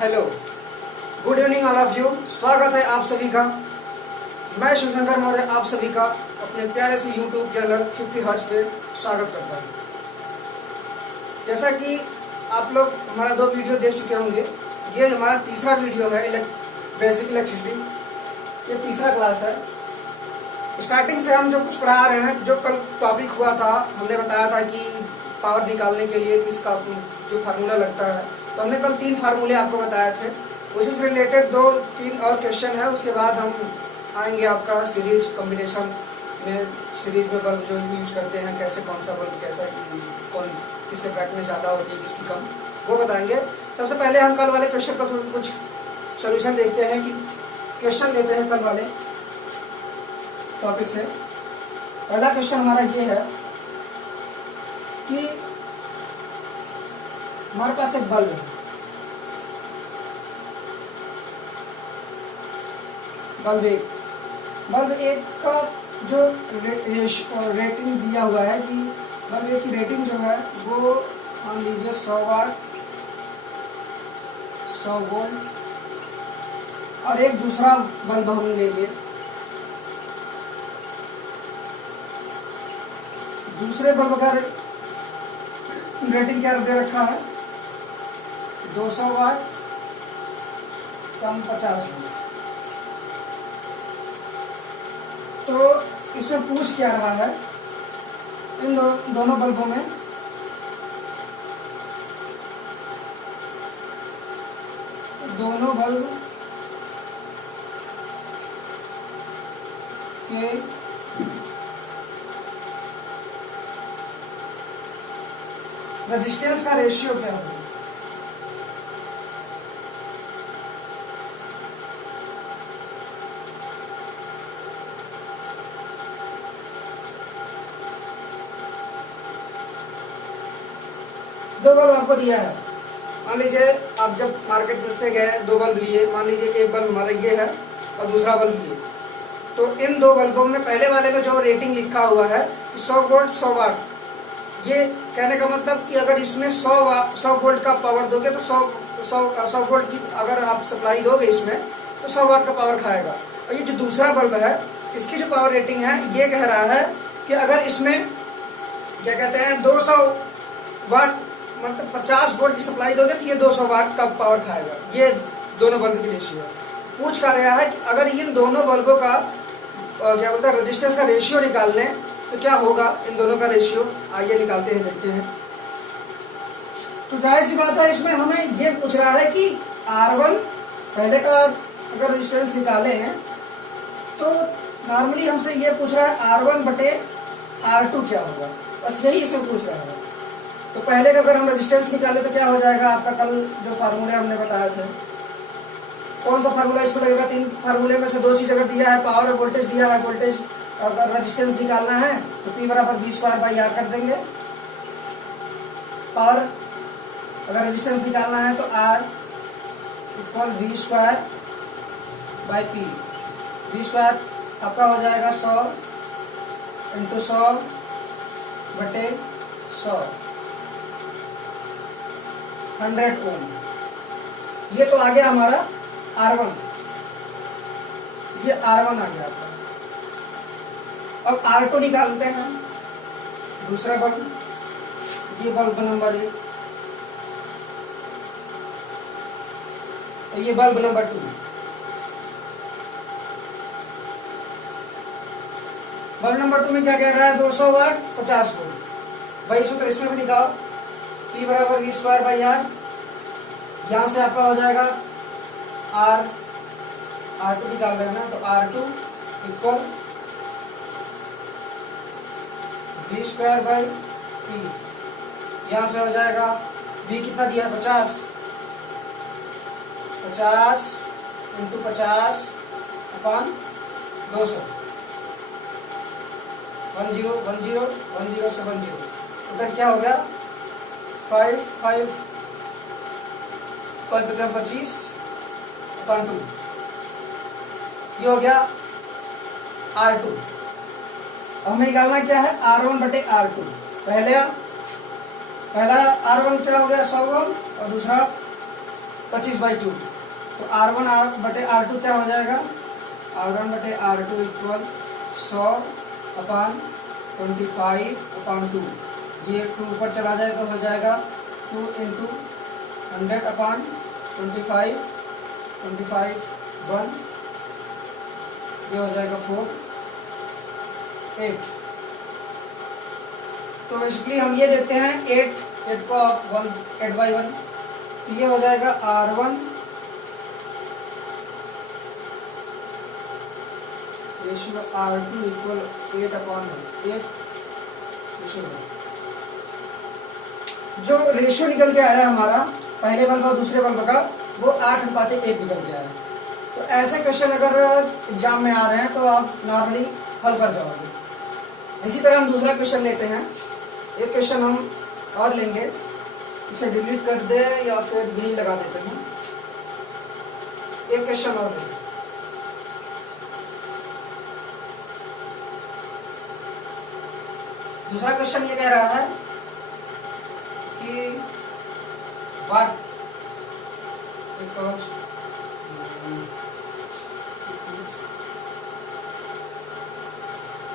Hello, good evening all of you. स्वागत है आप सभी का। मैं शिवशंकर मौर्य आप सभी का अपने प्यारे से यूट्यूब चैनल 50 हर्ट्ज पे स्वागत करता हूँ। जैसा कि आप लोग हमारा 2 वीडियो देख चुके होंगे, ये हमारा तीसरा वीडियो है बेसिक इलेक्ट्रिसिटी। ये तीसरा क्लास है। स्टार्टिंग से हम जो कुछ पढ़ा रहे हैं, जो कल टॉपिक हुआ था, हमने बताया था कि पावर निकालने के लिए इसका जो फार्मूला लगता है, तो हमने कल 3 फार्मूले आपको बताए थे। उसी से रिलेटेड 2-3 और क्वेश्चन है। उसके बाद हम आएंगे आपका सीरीज कॉम्बिनेशन में, सीरीज में बल्ब जो यूज करते हैं, कैसे कौन सा बल्ब कैसा कौन किसके ब्राइटनेस ज़्यादा होती है किसकी कम, वो बताएंगे। सबसे पहले हम कल वाले क्वेश्चन का कुछ सोल्यूशन देखते हैं कि क्वेश्चन लेते हैं कल वाले टॉपिक से। पहला क्वेश्चन हमारा ये है कि हमारे पास एक बल्ब है, बल्ब एक का जो रेटिंग दिया हुआ है कि बल्ब एक की रेटिंग जो है वो मान लीजिए 100 वाट 100 वोल्ट, और एक दूसरा बल्ब हम लेंगे। दूसरे बल्ब का रेटिंग क्या दे रखा है, 200 वाट कम 50 वोल्ट। तो इसमें पूछ क्या रहा है, इन दोनों बल्बों में दोनों बल्ब के रेजिस्टेंस का रेशियो क्या होगा। दो बल्ब आपको दिया है। मान लीजिए आप जब मार्केट में से गए, 2 बल्ब लिए, मान लीजिए एक बल्ब हमारा ये है और दूसरा बल्ब ये। तो इन 2 बल्बों में पहले वाले में जो रेटिंग लिखा हुआ है 100 वोल्ट 100 वाट, ये कहने का मतलब कि अगर इसमें 100 वोल्ट का पावर दोगे तो 100 वोल्ट की अगर आप सप्लाई दोगे इसमें तो 100 वाट का पावर खाएगा। और ये जो दूसरा बल्ब है, इसकी जो पावर रेटिंग है, ये कह रहा है कि अगर इसमें क्या कहते हैं 200 वाट मतलब 50 वोल्ट की सप्लाई दोगे तो ये 200 वाट का पावर खाएगा। ये दोनों बल्ब की रेशियो है। पूछ कर रहा है कि अगर इन दोनों बल्बों का क्या बोलते हैं रेजिस्टेंस का रेशियो निकाल लें तो क्या होगा इन दोनों का रेशियो। आइए निकालते हैं, देखते हैं। तो जाहिर सी बात है, इसमें हमें ये पूछ रहा है कि R1 पहले का अगर रेजिस्टेंस निकाले हैं तो नॉर्मली हमसे ये पूछ रहा है R1 बटे R2 क्या होगा, बस यही इसमें पूछ रहा है। तो पहले का अगर हम रेजिस्टेंस निकाले तो क्या हो जाएगा, आपका कल जो फार्मूले हमने बताए थे, कौन सा फार्मूला इसको लगेगा। 3 फार्मूले में से 2 चीज अगर दिया है, पावर और वोल्टेज दिया है, वोल्टेज अगर रेजिस्टेंस निकालना है तो P बराबर V² R कर देंगे। पावर अगर रेजिस्टेंस निकालना है तो R equal V² P। V² आपका हो जाएगा 100 × 100 बटे 100 100 ओम। ये तो आ गया हमारा R1, ये R1 आ गया आपका। अब R2 निकालते हैं, दूसरा बल्ब, ये बल्ब नंबर 1, ये बल्ब नंबर 2। बल्ब नंबर 2 में क्या कह रहा है, 200 वाट 50 वोल्ट। वही सूत्र इसमें भी निकालो, P बराबर V² R। यहां से आपका हो जाएगा R2 निकाल रहे हैं ना, तो R2 इक्वल V² P। यहां से हो जाएगा V कितना दिया, 50 × 50 अपॉन 200, 10 10 10 से 10। टोटल क्या हो गया, 5 5 5 25 अपॉन 2। ये हो गया R2। अब हमें निकालना क्या है, R1 बटे R2। पहला R1 क्या हो गया 100 ओम और दूसरा 25/2। तो R1 बटे R2 क्या हो जाएगा, R1 बटे R2 इक्वल 100/25/2। ये 2 ऊपर चला जाए तो हो जाएगा 2 × 100/25, 25 1, ये हो जाएगा 4 8। तो बेसिकली हम ये देते हैं 8 को 8/1, तो ये हो जाएगा R1 ratio R2 equal 8/8 ratio. जो रेशियो निकल के आया है हमारा पहले बल्ब और दूसरे बल्ब का, वो 8:1 निकल के आया है। तो ऐसे क्वेश्चन अगर एग्जाम में आ रहे हैं तो आप नॉर्मली हल कर जाओगे। इसी तरह हम दूसरा क्वेश्चन लेते हैं। एक क्वेश्चन हम और लेंगे, इसे डिलीट कर दे या फिर यही लगा देते हैं। एक क्वेश्चन और लेंगे। दूसरा क्वेश्चन ये कह रहा है कि व्हाट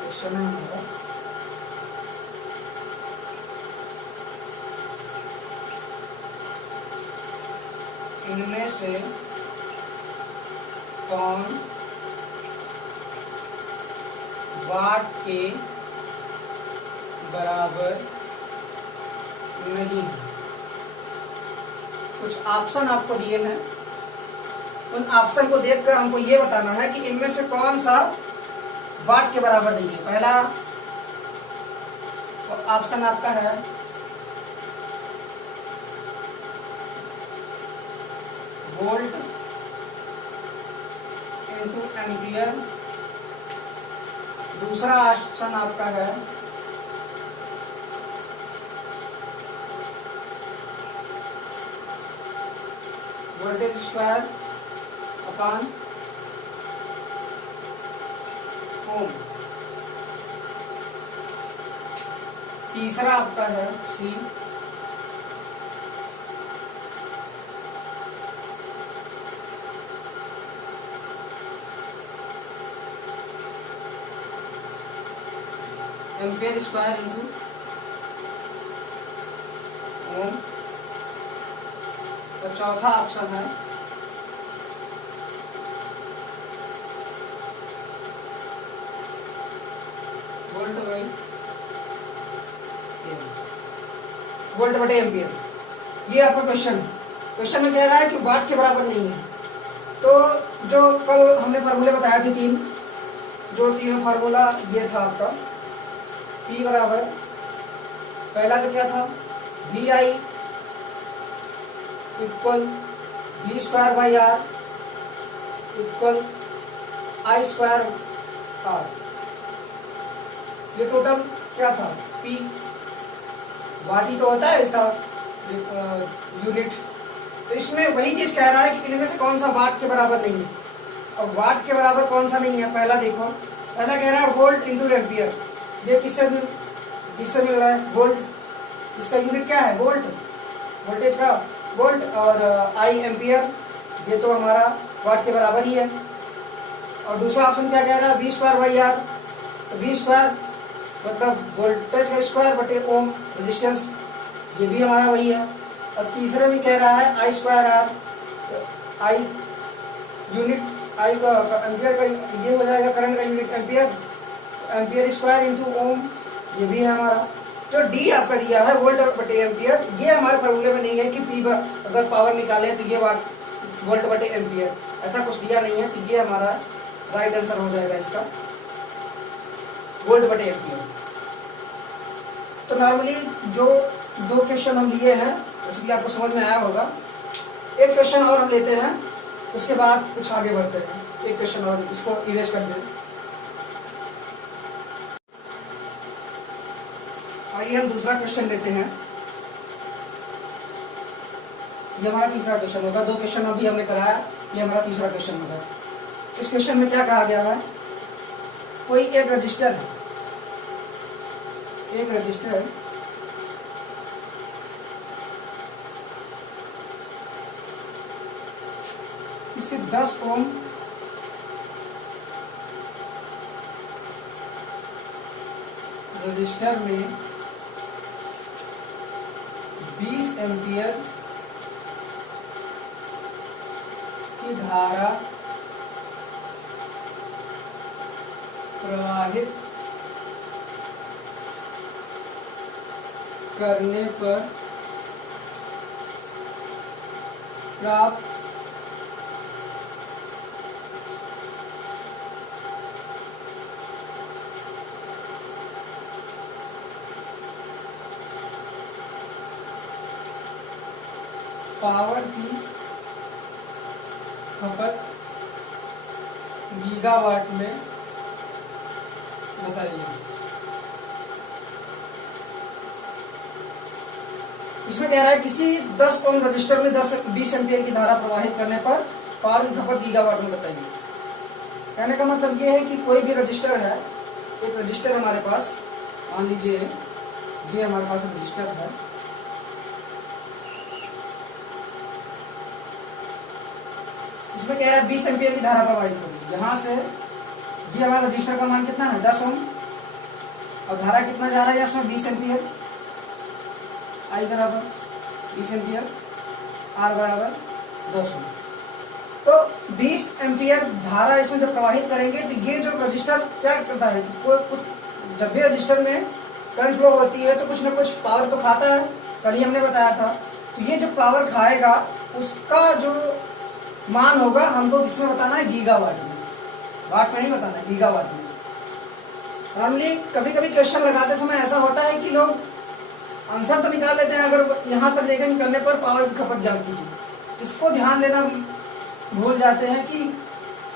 क्वेश्चन है हमारा, इनमें से कौन वाट के बराबर नहीं है। कुछ ऑप्शन आपको दिए हैं, उन ऑप्शन को देखकर हमको ये बताना है कि इनमें से कौन सा वाट के बराबर नहीं है। पहला ऑप्शन आपका है वोल्ट इनटू एम्पियर। दूसरा ऑप्शन आपका है वोल्टेज स्क्वायर अपॉन ओम। तीसरा आपका है सी एम्पियर स्क्वायर इंटू ओम। और चौथा ऑप्शन है वोल्ट बटे एम्पियर। ये आपका क्वेश्चन है। क्वेश्चन में कह रहा है कि वाट के बराबर नहीं है। तो जो कल हमने फार्मूले बताया थे तीन फार्मूला ये था आपका P बराबर, पहला तो क्या था VI equal V²/R equal I²R। ये टोटल क्या था P, वाट ही तो होता है इसका यूनिट। तो इसमें वही चीज कह रहा है कि इनमें से कौन सा वाट के बराबर नहीं है। अब वाट के बराबर कौन सा नहीं है, पहला देखो, पहला कह रहा है वोल्ट इंटू एम्पियर। ये किससे मिल रहा है, वोल्ट। इसका यूनिट क्या है, वोल्ट, वोल्टेज का वोल्ट। और आई एम्पियर, ये तो हमारा वाट के बराबर ही है। और दूसरा ऑप्शन क्या कह रहा है V²/R। तो V² मतलब वोल्टेज का स्क्वायर बटे ओम रेजिस्टेंस, ये भी हमारा वही है। और तीसरे में कह रहा है I²R। आई यूनिट, आई का एम्पियर का ये हो जाएगा करंट का unit ampere, ampere square into ohm, ये भी है हमारा। जो डी आपका दिया है वोल्ट बटे एम्पियर, ये हमारे फॉर्मूले में नहीं है कि पी अगर पावर निकाले तो ये वोल्ट बटे एम्पियर, ऐसा कुछ दिया नहीं है। तो ये हमारा राइट आंसर हो जाएगा इसका, वोल्ट बटे एम्पियर। तो नॉर्मली जो दो क्वेश्चन हम लिए हैं इसलिए आपको समझ में आया होगा। एक क्वेश्चन और हम लेते हैं, उसके बाद कुछ आगे बढ़ते हैं। एक क्वेश्चन और, इसको इरेज कर दें। आइए हम दूसरा क्वेश्चन लेते हैं। ये हमारा तीसरा क्वेश्चन होगा। दो क्वेश्चन अभी हमने कराया, ये हमारा तीसरा क्वेश्चन होगा। इस क्वेश्चन में क्या कहा गया है, कोई एक रजिस्टर है, एक रजिस्टर किसी 10 ओम रजिस्टर में 20 एम्पियर की धारा प्रवाहित करने पर प्राप्त पावर की खपत गीगावाट में बताइए। इसमें कह रहा है किसी 10 ओम रजिस्टर में 20 एम्पियर की धारा प्रवाहित करने पर पावर की खपत गीगावाट में बताइए। कहने का मतलब ये है कि कोई भी रजिस्टर है, एक रजिस्टर हमारे पास, मान लीजिए ये हमारे पास रजिस्टर है, इसमें कह रहा है 20 एम्पियर की धारा प्रवाहित होगी। यहाँ से ये हमारा रजिस्टर का मान कितना है 10 ओम, और धारा कितना जा रहा है इसमें 20 एम्पियर, आई बराबर 20 एम्पियर, आर बराबर 10 ओम। तो 20 एम्पियर धारा इसमें जब प्रवाहित करेंगे तो ये जो रजिस्टर क्या करता है कि कोई कुछ जब भी रजिस्टर में करंट फ्लो होती है तो कुछ ना कुछ पावर तो खाता है, कल ही हमने बताया था। तो ये जो पावर खाएगा उसका जो मान होगा हमको किसमें बताना है, गीगावाट में, वाट में नहीं बताना है, गीगावाट में। नॉर्मली कभी कभी क्वेश्चन लगाते समय ऐसा होता है कि लोग आंसर तो निकाल लेते हैं, अगर यहाँ तक लेकिन करने पर पावर की खपत ज्ञात कीजिए, इसको ध्यान देना भूल जाते हैं कि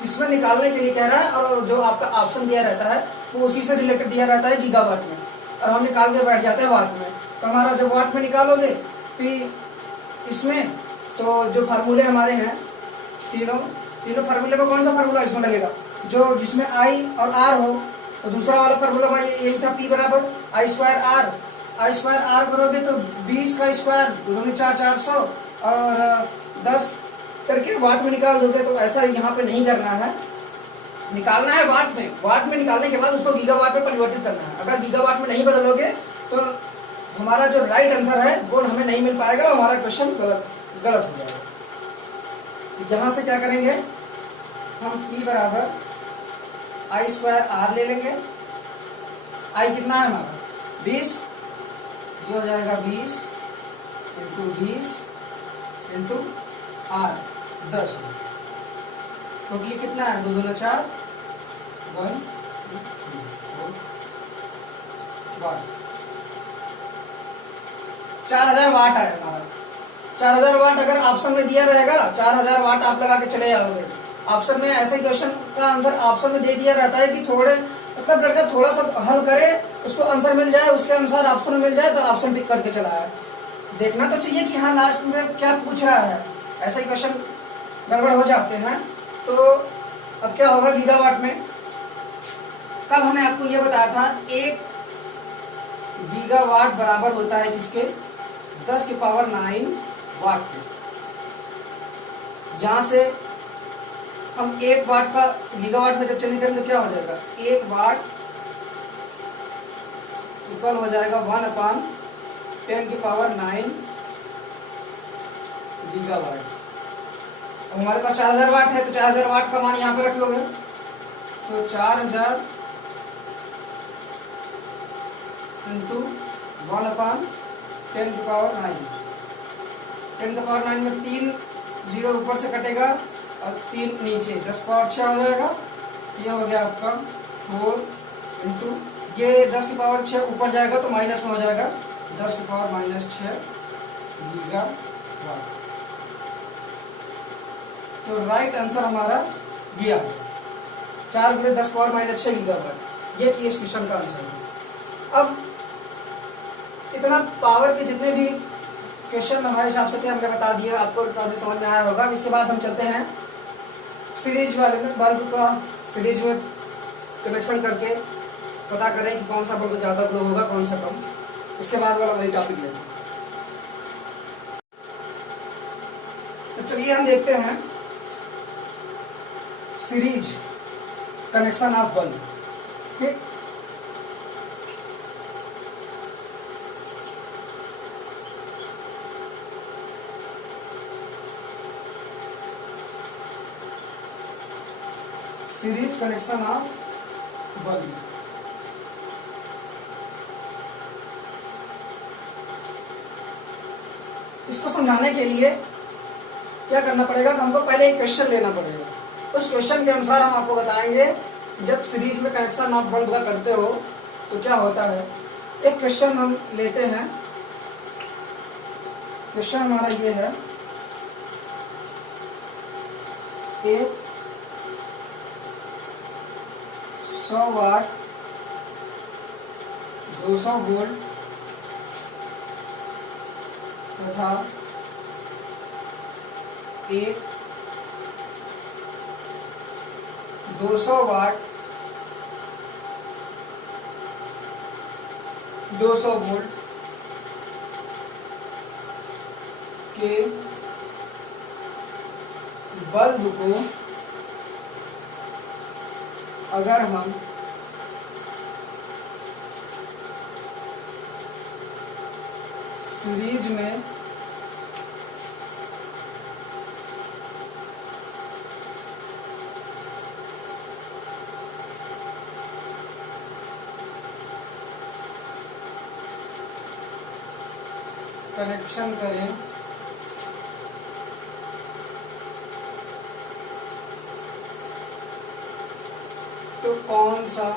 इसमें निकालने के लिए कह रहा है, और जो आपका ऑप्शन दिया रहता है वो उसी से रिलेटेड दिया रहता है गीगावाट में, और हम निकाल के बैठ जाते हैं वाट में। तो हमारा जो वाट में निकालोगे फिर इसमें तो जो फार्मूले हमारे हैं तीनों फार्मूले में कौन सा फार्मूला इसमें लगेगा, जो जिसमें आई और आर हो, तो दूसरा वाला फार्मूला हमारा यही था, पी बराबर I square R. I square R करोगे तो 20 का स्क्वायर 400 और 10 करके वाट में निकाल दोगे। तो ऐसा यहाँ पे नहीं करना है, निकालना है वाट में, वाट में निकालने के बाद उसको गीगावाट में परिवर्तित करना है। अगर गीगावाट में नहीं बदलोगे तो हमारा जो राइट आंसर है वो हमें नहीं मिल पाएगा, हमारा क्वेश्चन गलत हो जाएगा। यहां से क्या करेंगे हम, P बराबर आई स्क्वायर आर ले लेंगे। आई कितना है हमारा 20, ये हो जाएगा 20 इंटू 20 इंटू आर 10, टोटली कितना है 2 2 4 1 वाट, 4000 वाट है हमारा। 4000 वाट अगर ऑप्शन में दिया रहेगा, 4000 वाट आप लगा के चले जाओगे। ऑप्शन में ऐसे क्वेश्चन का आंसर ऑप्शन में दे दिया रहता है कि थोड़े मतलब लड़का थोड़ा सा हल करे, उसको आंसर मिल जाए, उसके अनुसार ऑप्शन में मिल जाए तो ऑप्शन पिक करके चला है। देखना तो चाहिए कि हाँ लास्ट में क्या पूछ रहा है, ऐसे क्वेश्चन गड़बड़ हो जाते हैं। तो अब क्या होगा गीगावाट में, कल हमने आपको ये बताया था 1 गीगावाट बराबर होता है किसके, 10 की पावर 9 वाट के। यहां से हम 1 वाट का गीगावाट में जब चले करेंगे तो क्या हो जाएगा, 1 वाट इक्वल हो जाएगा 1/10 की पावर 9 गीगावाट। अब हमारे पास 4000 वाट है तो 4000 वाट का मान यहाँ पे रख लोगे, तो 4000 इंटू 1/10 की पावर 9, 10 की पावर 9 में 3 जीरो ऊपर से कटेगा और 3 नीचे, 10 पावर 6 हो जाएगा। ये हो गया आपका 4 इंटू ये 10 की पावर 6 ऊपर जाएगा तो माइनस में हो जाएगा, 10 की पावर -6 गीगावाट। तो राइट आंसर हमारा दिया 4 × 10 पावर -6 गीगावाट। ये इस क्वेश्चन का आंसर है। अब इतना पावर के जितने भी क्वेश्चन हमारे हिसाब से थे हमने बता दिया, आपको काफी समझ में आया होगा। इसके बाद हम चलते हैं सीरीज वाले में, बल्ब का सीरीज में कनेक्शन करके पता करें कि कौन सा बल्ब ज्यादा ग्लो होगा कौन सा कम। उसके बाद वाला वही टॉपिक लेते हैं। तो चलिए हम देखते हैं सीरीज कनेक्शन ऑफ बल्ब। ठीक, सीरीज कनेक्शन ऑफ बल्ब। इसको समझाने के लिए क्या करना पड़ेगा, हमको पहले एक क्वेश्चन लेना पड़ेगा। उस क्वेश्चन के अनुसार हम आपको बताएंगे जब सीरीज में कनेक्शन आप बल्ब का करते हो तो क्या होता है। एक क्वेश्चन हम लेते हैं। क्वेश्चन हमारा ये है, एक 100 वाट 200 वोल्ट तथा एक 200 वाट 200 वोल्ट के बल्ब को अगर हम सीरीज में कनेक्शन करें तो कौन सा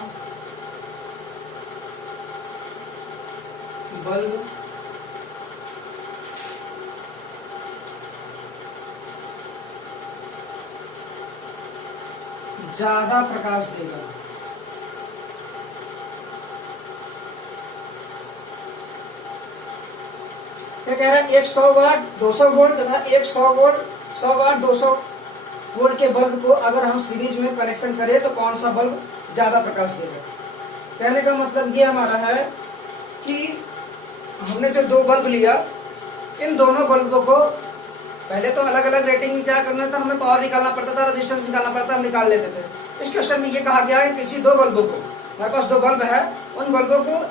बल्ब ज्यादा प्रकाश देगा। क्या कह रहा है, एक 100 वाट 200 वोल्ट तथा एक 100 वाट 200 वोल्ट के बल्ब को अगर हम सीरीज में कनेक्शन करें तो कौन सा बल्ब ज्यादा प्रकाश देगा। कहने का मतलब ये हमारा है कि हमने जो दो बल्ब लिया, इन दोनों बल्बों को पहले तो अलग अलग रेटिंग में क्या करना था, हमें पावर निकालना पड़ता था, रेजिस्टेंस निकालना पड़ता था, हम निकाल लेते थे। इस क्वेश्चन में ये कहा गया है किसी दो बल्बों को, हमारे पास दो बल्ब है, उन बल्बों को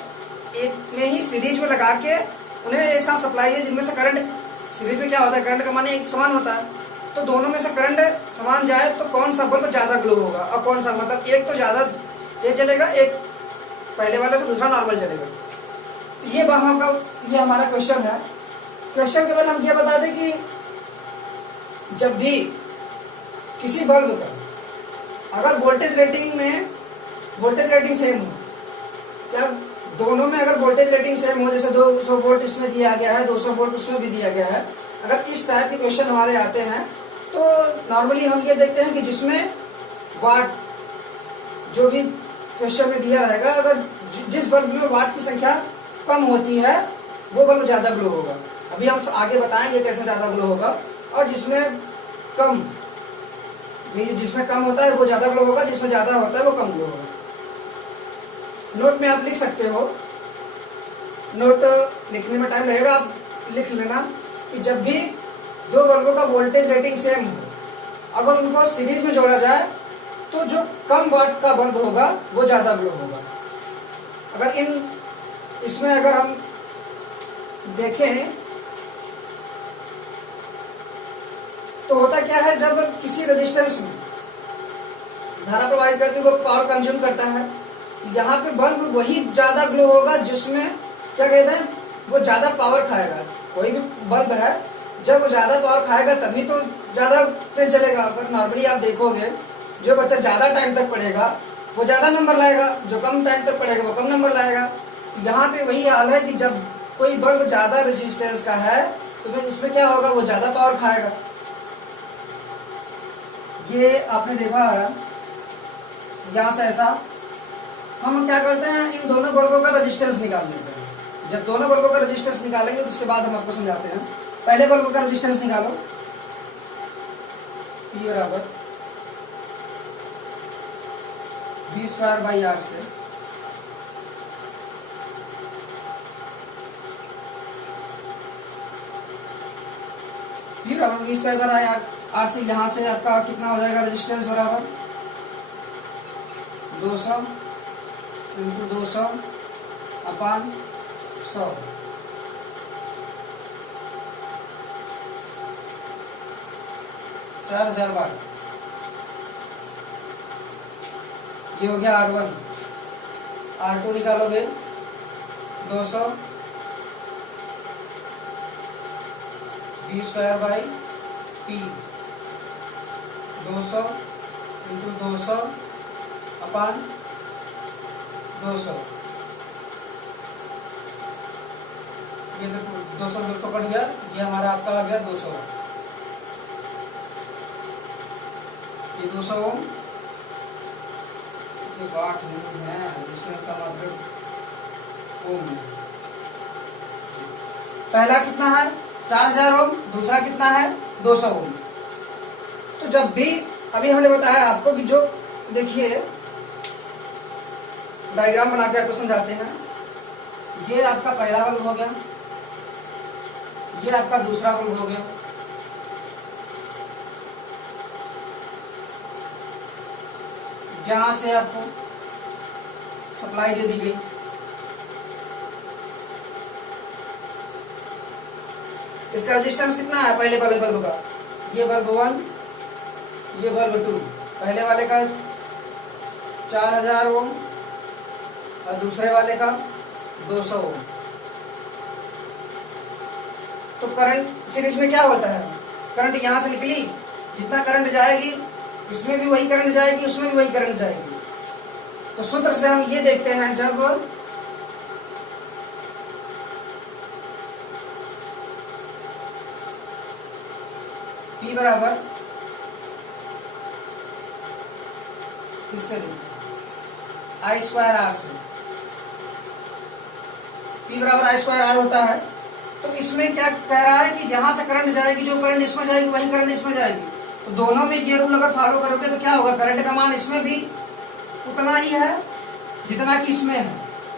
एक में ही सीरीज में लगा के उन्हें एक साथ सप्लाई है, जिनमें से करंट, सीरीज में क्या होता है, करंट का माने एक समान होता है, तो दोनों में से करंट समान जाए तो कौन सा बल्ब ज्यादा ग्लो होगा। और कौन सा, मतलब एक तो ज्यादा ये चलेगा, एक पहले वाले से दूसरा नॉर्मल चलेगा। ये हमारा क्वेश्चन है। क्वेश्चन के बाद हम ये बता दें कि जब भी किसी बल्ब का अगर वोल्टेज रेटिंग सेम हो, क्या दोनों में अगर वोल्टेज रेटिंग सेम हो, जैसे 200 वोल्ट इसमें दिया गया है, 200 वोल्ट उसमें भी दिया गया है, अगर इस टाइप के क्वेश्चन हमारे आते हैं तो नॉर्मली हम ये देखते हैं कि जिसमें वाट जो भी क्वेश्चन में दिया रहेगा, अगर जिस बल्ब में वाट की संख्या कम होती है वो बल्ब ज्यादा ग्लो होगा। अभी हम आगे बताएंगे कैसे ज्यादा ग्लो होगा। और जिसमें कम होता है वो ज्यादा ग्लो होगा, जिसमें ज्यादा होता है वो कम ग्लो होगा। नोट में आप लिख सकते हो, नोट लिखने में टाइम लगेगा, आप लिख लेना कि जब भी दो बल्बों का वोल्टेज रेटिंग सेम हो, अगर उनको सीरीज में जोड़ा जाए तो जो कम वाट का बल्ब होगा वो ज्यादा ग्लो होगा। अगर इसमें अगर हम देखें तो होता क्या है, जब किसी रेजिस्टेंस में धारा प्रवाहित करते हुए पावर कंज्यूम करता है, यहाँ पे बल्ब वही ज्यादा ग्लो होगा जिसमें क्या कहते हैं, वो ज्यादा पावर खाएगा। कोई भी बल्ब है, जब वो ज्यादा पावर खाएगा तभी तो ज्यादा तेज चलेगा। अगर नॉर्मली आप देखोगे, जो बच्चा ज्यादा टाइम तक पढ़ेगा वो ज्यादा नंबर लाएगा, जो कम टाइम तक पढ़ेगा वो कम नंबर लाएगा। यहाँ पे वही हाल है कि जब कोई बल्ब ज्यादा रेजिस्टेंस का है तो फिर उसमें क्या होगा, वो ज्यादा पावर खाएगा। ये आपने देखा है, यहाँ से ऐसा हम क्या करते हैं, इन दोनों बल्बों का रेजिस्टेंस निकाल लेते हैं। जब दोनों बल्बों का रेजिस्टेंस निकालेंगे तो उसके बाद हम आपको समझाते हैं। पहले बल्ब का रेजिस्टेंस निकालो, P बराबर V²/R से V²/R से यहाँ से आपका कितना हो जाएगा रेजिस्टेंस बराबर 200 इंटू 200 अपान 100। चार 4000 वाट। ये हो गया R1। R2 निकालोगे 200 V² P 200 इंटू 200 अपान 200। ये 200 200 कट गया, ये हमारा आपका आ गया 200। ये 200 ओम, ये वाट नहीं है, रेजिस्टेंस का मतलब ओम है। पहला कितना है 4000 ओम, दूसरा कितना है 200 ओम। तो जब भी अभी हमने बताया आपको कि जो देखिए डायग्राम बना के आपको समझाते हैं। ये आपका पहला बल्ब हो गया, ये आपका दूसरा बल्ब हो गया। यहां से आपको सप्लाई दे दी गई। इसका रेजिस्टेंस कितना है पहले वाले बल्ब का? ये बल्ब 1, ये बल्ब 2। पहले वाले का 4000 ओम और दूसरे वाले का 200 ओम। तो करंट सीरीज में क्या होता है, करंट यहां से निकली, जितना करंट जाएगी इसमें भी वही करंट जाएगी, उसमें भी वही करंट जाएगी। तो सूत्र से हम ये देखते हैं, जब P बराबर किससे I² R से, P बराबर I² R होता है। तो इसमें क्या कह रहा है कि जहां से करंट जाएगी, जो करंट इसमें जाएगी वही करंट इसमें जाएगी। तो दोनों में ये रूल अगर फॉलो करोगे तो क्या होगा, करंट का मान इसमें भी उतना ही है जितना कि इसमें है।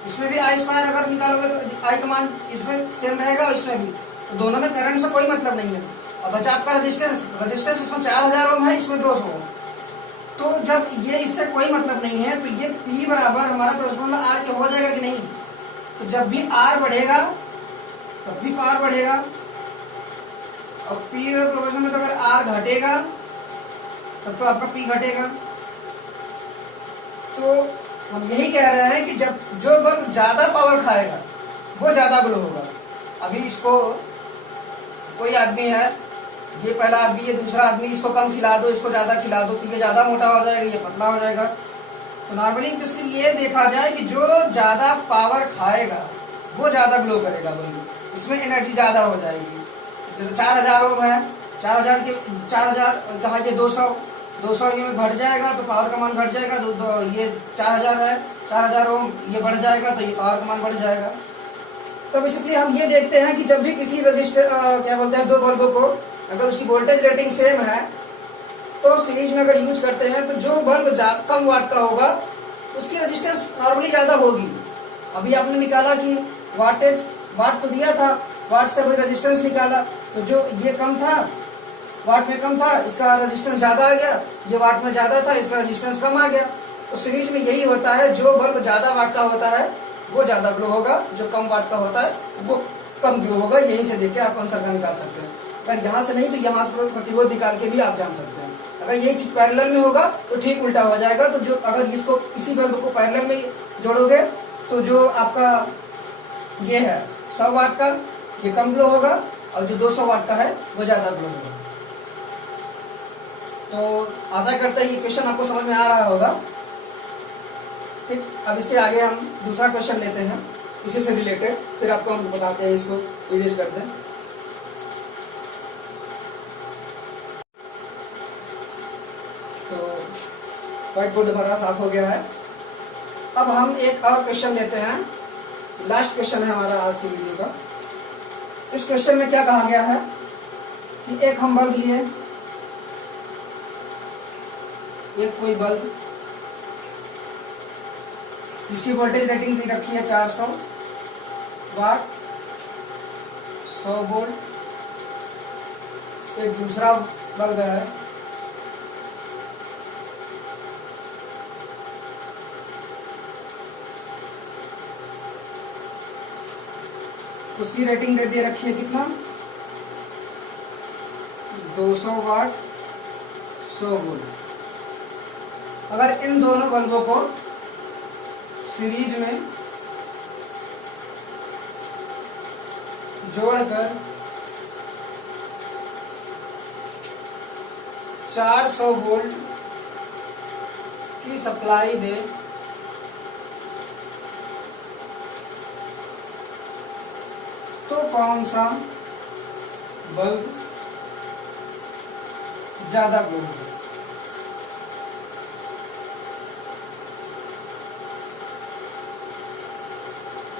इसमें भी I² अगर निकालोगे तो I का मान इसमें सेम रहेगा और इसमें भी। तो दोनों में करंट से कोई मतलब नहीं है। अब बचा आपका रेजिस्टेंस, रेजिस्टेंस इसमें 4000 ओम है, इसमें 200 ओम। तो जब ये इससे कोई मतलब नहीं है, तो ये P बराबर हमारा प्रोपोर्शनल R के हो जाएगा कि नहीं? तो जब भी R बढ़ेगा तब भी पावर बढ़ेगा, और P प्रोपोर्शनल में तो अगर R घटेगा तब तो आपका P घटेगा। तो हम यही कह रहे हैं कि जब जो बल्ब ज्यादा पावर खाएगा वो ज्यादा ग्लो होगा। अभी इसको कोई आदमी है, ये पहला आदमी, ये दूसरा आदमी, इसको कम खिला दो, इसको ज्यादा खिला दो, तो ये ज्यादा मोटा हो जाएगा, ये पतला हो जाएगा। तो नॉर्मली इसके लिए देखा जाए कि जो ज्यादा पावर खाएगा वो ज्यादा ग्लो करेगा बल्ब, इसमें एनर्जी ज्यादा हो जाएगी। तो 4000 ओम है, 4000 कहा कि 200 में घट जाएगा तो पावर का मान घट जाएगा। ये 4000 है, 4000 ओम, ये बढ़ जाएगा तो ये पावर का मान बढ़ जाएगा। तो बेसिकली हम ये देखते हैं कि जब भी किसी रजिस्टर क्या बोलते हैं, दो बल्बों को अगर उसकी वोल्टेज रेटिंग सेम है तो सीरीज में अगर यूज करते हैं तो जो बल्ब कम वाट का होगा उसकी रेजिस्टेंस नॉर्मली ज्यादा होगी। अभी आपने निकाला कि वाटेज, वाट तो दिया था, वाट से अभी रेजिस्टेंस निकाला, तो जो ये कम था, वाट में कम था, इसका रेजिस्टेंस ज्यादा आ गया। ये वाट में ज्यादा था, इसका रेजिस्टेंस कम आ गया। तो सीरीज में यही होता है, जो बल्ब ज्यादा वाट का होता है वो ज्यादा ग्लो होगा, जो कम वाट का होता है वो कम ग्लो होगा। यहीं से देख के आप आंसर का निकाल सकते हैं। अगर यहाँ से नहीं तो यहाँ से प्रतिरोध निकाल के भी आप जान सकते हैं। अगर ये चीज पैरेलल में होगा तो ठीक उल्टा हो जाएगा। तो जो अगर इसको किसी बल्ब को पैरेलल में जोड़ोगे तो जो आपका ये है 100 वाट का, ये कम ग्लो होगा, और जो 200 वाट का है वो ज्यादा ग्लो होगा। तो आशा करते हैं ये क्वेश्चन आपको समझ में आ रहा होगा। ठीक, अब इसके आगे हम दूसरा क्वेश्चन लेते हैं इसी से रिलेटेड, फिर आपको हम बताते हैं, इसको इरेज करते हैं। तो व्हाइट बोर्ड हमारा साफ हो गया है। अब हम एक और क्वेश्चन लेते हैं, लास्ट क्वेश्चन है हमारा आज की वीडियो का। इस क्वेश्चन में क्या कहा गया है कि एक हम बल्ब लिए, एक कोई बल्ब जिसकी वोल्टेज रेटिंग दी रखी है 400 वाट, 100 वोल्ट। एक दूसरा बल्ब है उसकी रेटिंग दे दिए रखी है कितना, 200 वाट 100 वोल्ट। अगर इन दोनों बल्बों को सीरीज में जोड़कर 400 वोल्ट की सप्लाई दे तो कौन सा बल्ब ज्यादा ग्लो होगा?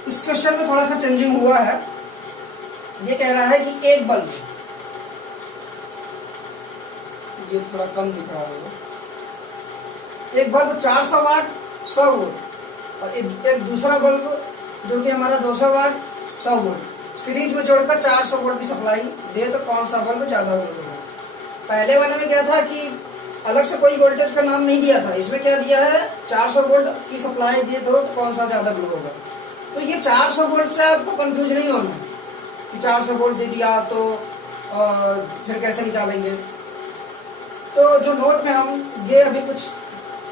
इस क्वेश्चन में थोड़ा सा चेंजिंग हुआ है। ये कह रहा है कि एक बल्ब, ये थोड़ा कम दिख रहा होगा, एक बल्ब 400 वाट 100 वोल्ट और एक दूसरा बल्ब जो कि हमारा 200 वाट 100 वोल्ट सीरीज में जोड़कर 400 वोल्ट की सप्लाई दे तो कौन सा बल्ब ज्यादा ग्लो होगा? पहले वाले में क्या था कि अलग से कोई वोल्टेज का नाम नहीं दिया था, इसमें क्या दिया है 400 वोल्ट की सप्लाई दे दो तो कौन सा ज्यादा ग्लो होगा। तो ये 400 वोल्ट से आपको कंफ्यूज नहीं होना कि 400 वोल्ट दे दिया तो फिर कैसे निकालेंगे। तो जो नोट में हम ये अभी कुछ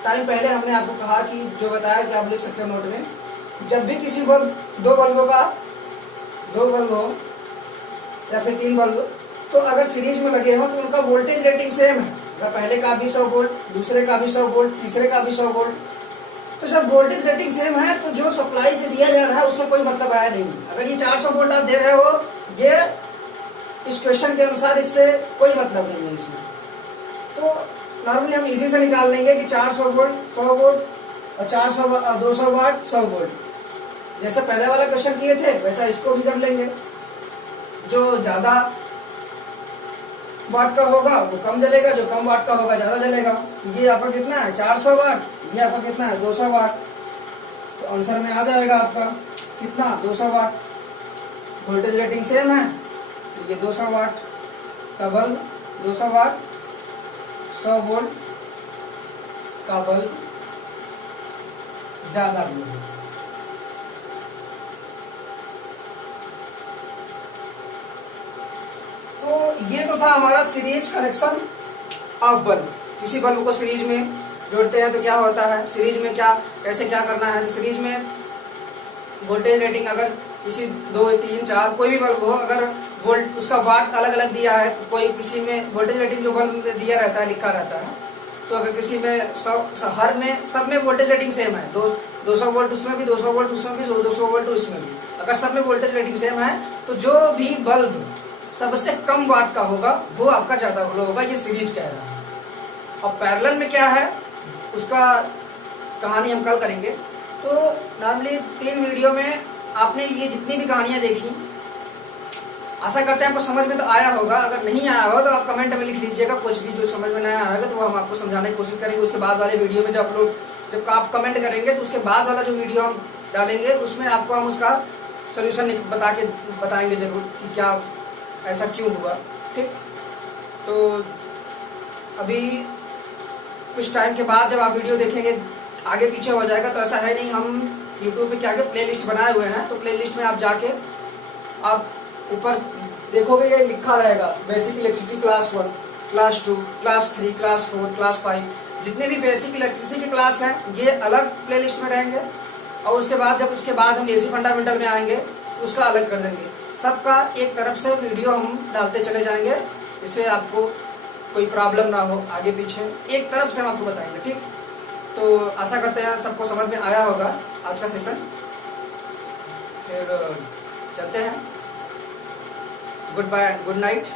टाइम पहले हमने आपको कहा कि जो बताया कि आप लिख सकते हो नोट में, जब भी किसी बल्ब दो बल्ब हो या फिर 3 बल्ब तो अगर सीरीज में लगे हो तो उनका वोल्टेज रेटिंग सेम है। अगर पहले का भी 100 वोल्ट, दूसरे का भी 100 वोल्ट, तीसरे का भी 100 वोल्ट, तो जब वोल्टेज रेटिंग सेम है तो जो सप्लाई से दिया जा रहा है उससे कोई मतलब आया नहीं। अगर ये 400 वोल्ट आप दे रहे हो, ये इस क्वेश्चन के अनुसार इससे कोई मतलब नहीं है इसमें। तो नॉर्मली हम इसी से निकाल लेंगे कि 400 वोल्ट 100 वोल्ट और 200 वाट 100 वोल्ट। जैसे पहले वाला क्वेश्चन किए थे वैसा इसको भी कर लेंगे। जो ज्यादा वाट का होगा वो कम जलेगा, जो कम वाट का होगा ज्यादा जलेगा। ये आपका कितना है 400 वाट, ये आपका कितना है 200 वाट। तो आंसर में आ जाएगा आपका कितना 200 वाट। वोल्टेज रेटिंग सेम है तो ये 200 वाट का बल्ब, 200 वाट 100 वोल्ट का बल्ब ज्यादा ग्लो है। तो ये तो था हमारा सीरीज कनेक्शन ऑफ बल्ब। किसी बल्ब को सीरीज में जोड़ते हैं तो क्या होता है, सीरीज में क्या कैसे क्या करना है। तो सीरीज में वोल्टेज रेटिंग अगर किसी 2 3 4 कोई भी बल्ब हो, अगर वोल्ट उसका वाट अलग अलग दिया है तो कोई किसी में वोल्टेज रेटिंग जो बल्ब में दिया रहता है लिखा रहता है, तो अगर किसी में हर में सब में वोल्टेज रेटिंग सेम है, 200 वोल्ट उसमें भी, 200 वोल्ट उसमें भी, 200 वोल्ट उसमें भी, अगर सब में वोल्टेज रेटिंग सेम है तो जो भी बल्ब सबसे कम वाट का होगा वो आपका ज्यादा ग्लो होगा। ये सीरीज कह रहा है। और पैरेलल में क्या है उसका कहानी हम कल करेंगे। तो नॉर्मली 3 वीडियो में आपने ये जितनी भी कहानियां देखी, आशा करते हैं आपको समझ में तो आया होगा। अगर नहीं आया हो तो आप कमेंट में लिख लीजिएगा, कुछ भी जो समझ में नहीं आएगा तो वो हम आपको समझाने की कोशिश करेंगे। उसके बाद वाले वीडियो में जब आप कमेंट करेंगे तो उसके बाद वाला जो वीडियो हम डालेंगे उसमें आपको हम उसका सोल्यूशन बताएंगे जरूर कि क्या ऐसा क्यों हुआ। ठीक, तो अभी कुछ टाइम के बाद जब आप वीडियो देखेंगे आगे पीछे हो जाएगा, तो ऐसा है नहीं। हम YouTube पे क्या प्ले लिस्ट बनाए हुए हैं, तो प्ले लिस्ट में आप जाके आप ऊपर देखोगे ये लिखा रहेगा basic electricity class 1, class 2, class 3, class 4, class 5, जितने भी बेसिक इलेक्ट्रिसिटी के क्लास हैं ये अलग प्ले लिस्ट में रहेंगे। और उसके बाद हम एसी फंडामेंटल में आएंगे तो उसका अलग कर देंगे। सबका एक तरफ से वीडियो हम डालते चले जाएंगे, इससे आपको कोई प्रॉब्लम ना हो आगे पीछे, एक तरफ से हम आपको बताएंगे। ठीक, तो आशा करते हैं सबको समझ में आया होगा आज का सेशन। फिर चलते हैं। Goodbye and good night.